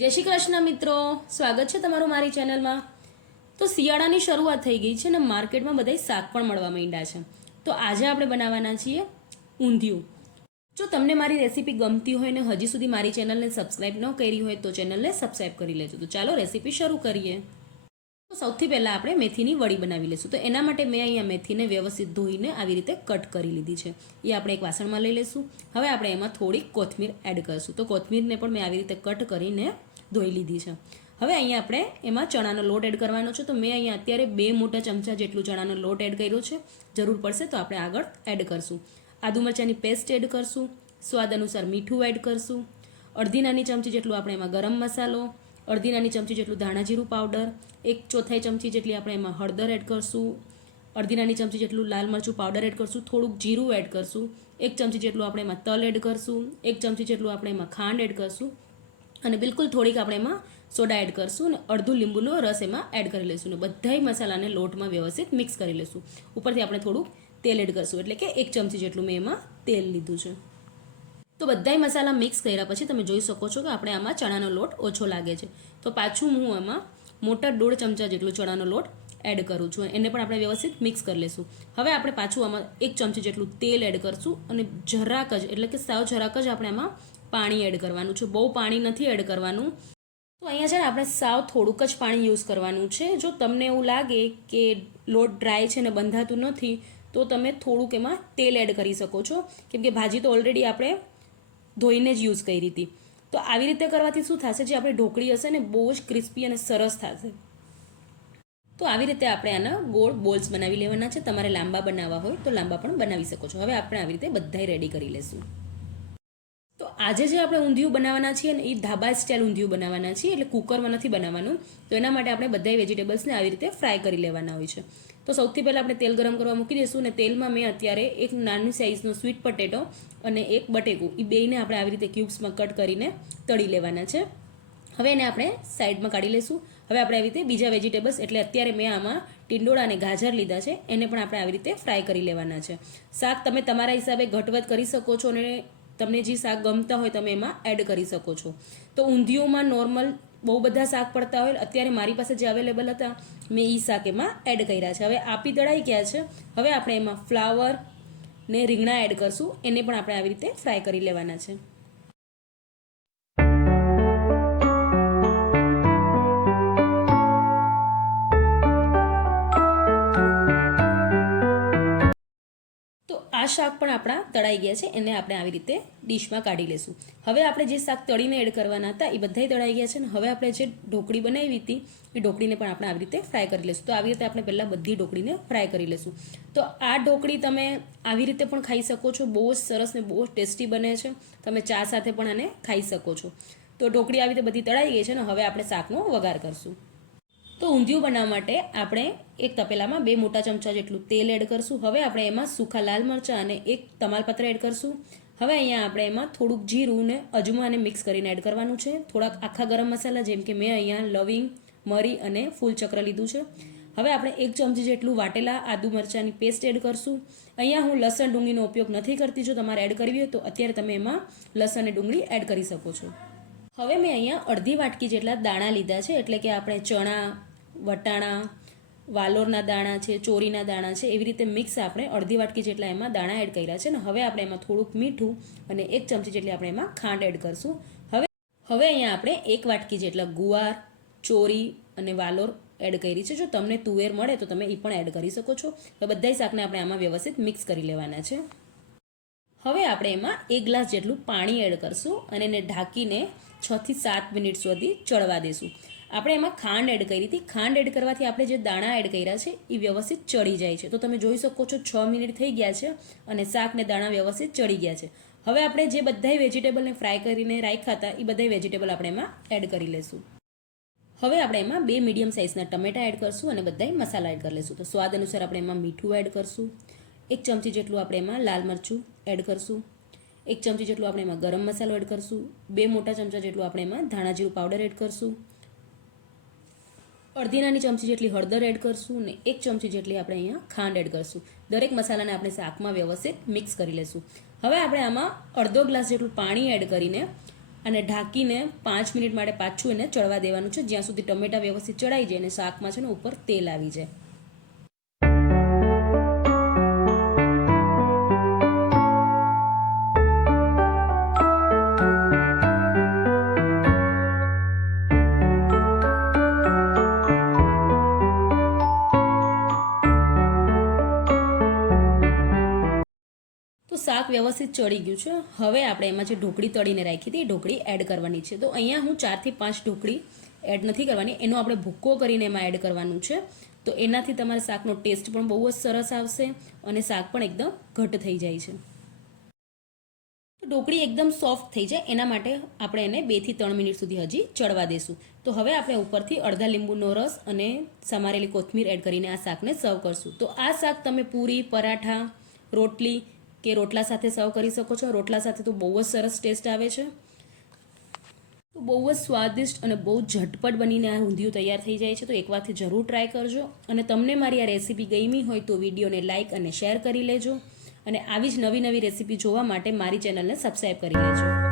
જય શ્રી કૃષ્ણ મિત્રો, સ્વાગત છે તમારું મારી ચેનલમાં। તો શિયાળાની શરૂઆત થઈ ગઈ છે અને માર્કેટમાં બધાય શાક પણ મળવા માંડ્યા છે। તો આજે આપણે બનાવવાના છીએ ઊંધિયું। જો તમને મારી રેસીપી ગમતી હોય ને હજી સુધી મારી ચેનલને સબસ્ક્રાઇબ ન કરી હોય તો ચેનલને સબસ્ક્રાઇબ કરી લેજો। તો ચાલો રેસીપી શરૂ કરીએ। તો સૌથી પહેલાં આપણે મેથીની વડી બનાવી લઈશું। તો એના માટે મેં અહીંયા મેથીને વ્યવસ્થિત ધોઈને આવી રીતે કટ કરી લીધી છે। એ આપણે એક વાસણમાં લઈ લઈશું। હવે આપણે એમાં થોડી કોથમીર એડ કરીશું। તો કોથમીરને પણ મેં આવી રીતે કટ કરીને ધોઈ લીધી છે। હવે અહીંયા આપણે એમાં ચણાનો લોટ એડ કરવાનો છે। તો મેં અહીંયા અત્યારે 2 મોટા ચમચા જેટલું ચણાનો લોટ એડ કર્યો છે। જરૂર પડશે તો આપણે આગળ એડ કરશું। આદુ મરચાંની પેસ્ટ એડ કરશું, સ્વાદ અનુસાર મીઠું એડ કરશું, અડધી નાની ચમચી જેટલું આપણે એમાં ગરમ મસાલો, અડધી નાની ચમચી જેટલું ધાણા જીરું પાવડર, 1/4 ચમચી જેટલી આપણે એમાં હળદર એડ કરશું, અડધી નાની ચમચી જેટલું લાલ મરચું પાવડર એડ કરશું, થોડુંક જીરું એડ કરશું, 1 ચમચી જેટલું આપણે એમાં તલ એડ કરશું, 1 ચમચી જેટલું આપણે એમાં ખાંડ એડ કરશું અને બિલકુલ થોડીક આપણે એમાં સોડા એડ કરશું અને અડધું લીંબુનો રસ એમાં એડ કરી લઈશું અને બધાય મસાલાને લોટમાં વ્યવસ્થિત મિક્સ કરી લઈશું। ઉપરથી આપણે થોડુંક તેલ એડ કરશું, એટલે કે 1 ચમચી જેટલું મેં એમાં તેલ લીધું છે। તો બધાય મસાલા મિક્સ કર્યા પછી તમે જોઈ શકો છો કે આપણે આમાં ચણાનો લોટ ઓછો લાગે છે। તો પાછું હું આમાં મોટા 1.5 ચમચા જેટલું ચણાનો લોટ એડ કરું છું। એને પણ આપણે વ્યવસ્થિત મિક્સ કરી લઈશું। હવે આપણે પાછું આમાં 1 ચમચી જેટલું તેલ એડ કરશું અને જરાક જ, એટલે કે સાવ જરાક જ આપણે આમાં પાણી એડ કરવાનું છે। બહુ પાણી નથી એડ કરવાનું। તો અહીંયા છે ને આપણે સાવ થોડુંક જ પાણી યુઝ કરવાનું છે। જો તમને એવું લાગે કે લોટ ડ્રાય છે ને બંધાતું નથી તો તમે થોડુંક એમાં તેલ એડ કરી શકો છો, કેમ કે ભાજી તો ઓલરેડી આપણે ધોઈને જ યુઝ કરી હતી। તો આવી રીતે કરવાથી શું થશે, જે આપણી ઢોકળી હશે ને બહુ જ ક્રિસ્પી અને સરસ થશે। તો આવી રીતે આપણે આના ગોળ બોલ્સ બનાવી લેવાના છે। તમારે લાંબા બનાવવા હોય તો લાંબા પણ બનાવી શકો છો। હવે આપણે આવી રીતે બધાય રેડી કરી લઈશું। તો આજે જે આપણે ઊંધિયું બનાવવાના છીએ ને એ ધાબા સ્ટાઇલ ઊંધિયું બનાવવાના છીએ, એટલે કુકરમાં નથી બનાવવાનું। તો એના માટે આપણે બધાય વેજીટેબલ્સને આવી રીતે ફ્રાય કરી લેવાના હોય છે। તો સૌથી પહેલાં આપણે તેલ ગરમ કરવા મૂકી દઈશું અને તેલમાં મેં અત્યારે એક નાની સાઇઝનો સ્વીટ પટેટો અને એક બટેકું, એ બેયને આપણે આવી રીતે ક્યુબ્સમાં કટ કરીને તળી લેવાના છે। હવે એને આપણે સાઈડમાં કાઢી લઈશું। હવે આપણે આવી રીતે બીજા વેજીટેબલ્સ, એટલે અત્યારે મેં આમાં ટીંડોળા અને ગાજર લીધા છે, એને પણ આપણે આવી રીતે ફ્રાય કરી લેવાના છે। શાક તમે તમારા હિસાબે ઘટવધ કરી શકો છો અને તમને જે શાક ગમતા હોય તમે એમાં એડ કરી શકો છો। તો ઊંધિયુંમાં નોર્મલ બહુ બધા શાક પડતા હોય, અત્યારે મારી પાસે જે અવેલેબલ હતા મેં એ શાક એમાં એડ કર્યા છે। હવે આપી દળાઈ ગયા છે। હવે આપણે એમાં ફ્લાવર ને રીંગણા એડ કરશું, એને પણ આપણે આવી રીતે ફ્રાય કરી લેવાના છે। તો આ શાક પણ આપણા તળાઈ ગયા છે, એને આપણે આવી રીતે ડીશમાં કાઢી લઈશું। હવે આપણે જે શાક તળીને એડ કરવાના હતા એ બધાય તળાઈ ગયા છે ને હવે આપણે જે ઢોકળી બનાવી હતી એ ઢોકળીને પણ આપણે આવી રીતે ફ્રાય કરી લઈશું। તો આવી રીતે આપણે પહેલાં બધી ઢોકળીને ફ્રાય કરી લઈશું। તો આ ઢોકળી તમે આવી રીતે પણ ખાઈ શકો છો, બહુ જ સરસ ને બહુ જ ટેસ્ટી બને છે। તમે ચા સાથે પણ આને ખાઈ શકો છો। તો ઢોકળી આવી રીતે બધી તળાઈ ગઈ છે ને હવે આપણે શાકનો વઘાર કરશું। તો ઊંધિયું બનાવવા માટે આપણે એક તપેલામાં 2 મોટા ચમચા જેટલું તેલ એડ કરશું। હવે આપણે એમાં સૂકા લાલ મરચાં અને 1 તમાલપત્ર એડ કરશું। હવે અહીંયા આપણે એમાં થોડુંક જીરું ને અજમાને મિક્સ કરીને એડ કરવાનું છે। થોડાક આખા ગરમ મસાલા, જેમ કે મેં અહીંયા લવિંગ, મરી અને ફૂલચક્ર લીધું છે। હવે આપણે 1 ચમચી જેટલું વાટેલા આદુ મરચાંની પેસ્ટ એડ કરશું। અહીંયા હું લસણ ડુંગળીનો ઉપયોગ નથી કરતી, જો તમારે એડ કરવી હોય તો અત્યારે તમે એમાં લસણ અને ડુંગળી એડ કરી શકો છો। હવે મેં અહીંયા અડધી વાટકી જેટલા દાણા લીધા છે, એટલે કે આપણે ચણા, વટાણા, વાલોરના દાણા છે, ચોરીના દાણા છે, એવી રીતે મિક્સ આપણે અડધી વાટકી જેટલા એમાં દાણા એડ કર્યા છે ને હવે આપણે એમાં થોડુંક મીઠું અને 1 ચમચી જેટલી આપણે એમાં ખાંડ એડ કરશું। હવે અહીંયા આપણે 1 વાટકી જેટલા ગુવાર, ચોરી અને વાલોર એડ કરી છે। જો તમને તુવેર મળે તો તમે એ પણ એડ કરી શકો છો। તો બધાય શાકને આપણે આમાં વ્યવસ્થિત મિક્સ કરી લેવાના છે। હવે આપણે એમાં 1 ગ્લાસ જેટલું પાણી એડ કરશું અને એને ઢાંકીને 6 થી 7 મિનિટ સુધી ચડવા દઈશું। આપણે એમાં ખાંડ એડ કરી હતી, ખાંડ એડ કરવાથી આપણે જે દાણા એડ કર્યા છે એ વ્યવસ્થિત ચડી જાય છે। તો તમે જોઈ શકો છો 6 મિનિટ થઈ ગયા છે અને શાક ને દાણા વ્યવસ્થિત ચડી ગયા છે। હવે આપણે જે બધાય વેજીટેબલને ફ્રાય કરીને રાખ્યા હતા એ બધાય વેજીટેબલ આપણે એમાં એડ કરી લઈશું। હવે આપણે એમાં 2 મીડિયમ સાઇઝના ટમેટા એડ કરશું અને બધાય મસાલા એડ કરી લઈશું। તો સ્વાદ અનુસાર આપણે એમાં મીઠું એડ કરશું, 1 ચમચી જેટલું આપણે એમાં લાલ મરચું એડ કરશું, 1 ચમચી જેટલું આપણે એમાં ગરમ મસાલો એડ કરશું, 2 મોટા ચમચા જેટલું આપણે એમાં ધાણા જીરું પાવડર એડ કરશું, અડધી નાની ચમચી જેટલી હળદર એડ કરશું અને 1 ચમચી જેટલી આપણે અહીંયા ખાંડ એડ કરશું। દરેક મસાલાને આપણે શાકમાં વ્યવસ્થિત મિક્સ કરી લઈશું। હવે આપણે આમાં અડધો ગ્લાસ જેટલું પાણી એડ કરીને અને ઢાંકીને 5 મિનિટ માટે પાછું એને ચડવા દેવાનું છે, જ્યાં સુધી ટમેટા વ્યવસ્થિત ચડાઈ જાય અને શાકમાં છે ને ઉપર તેલ આવી જાય. તો શાક વ્યવસ્થિત ચડી ગયું છે. હવે આપણે એમાં જે ઢોકળી તળીને રાખી હતી એ ઢોકળી એડ કરવાની છે. તો અહીંયા હું 4 થી 5 ઢોકળી એડ નથી કરવાની, એનો આપણે ભૂક્કો કરીને એમાં એડ કરવાનું છે. તો એનાથી તમારા શાકનો ટેસ્ટ પણ બહુ જ સરસ આવશે અને શાક પણ એકદમ ઘટ થઈ જાય છે. તો ઢોકળી એકદમ સોફ્ટ થઈ જાય એના માટે આપણે એને 2 થી 3 મિનિટ સુધી હજી ચડવા દેશું. તો હવે આપણે ઉપરથી અડધા લીંબુનો રસ અને સમારેલી કોથમીર એડ કરીને આ શાકને સર્વ કરશું. તો આ શાક તમે પૂરી, પરાઠા, રોટલી કે રોટલા સાથે સર્વ કરી શકો છો. રોટલા સાથે તો બહુ જ સરસ ટેસ્ટ આવે છે. તો બહુ જ સ્વાદિષ્ટ અને બહુ ઝટપટ બનીને આ ઊંધિયું તૈયાર થઈ જાય છે. તો એકવારથી જરૂર ટ્રાય કરજો. અને તમને મારી આ રેસીપી ગમી હોય તો વિડીયોને લાઇક અને શેર કરી લેજો. અને આવી જ નવી નવી રેસીપી જોવા માટે મારી ચેનલને સબસ્ક્રાઈબ કરી લેજો.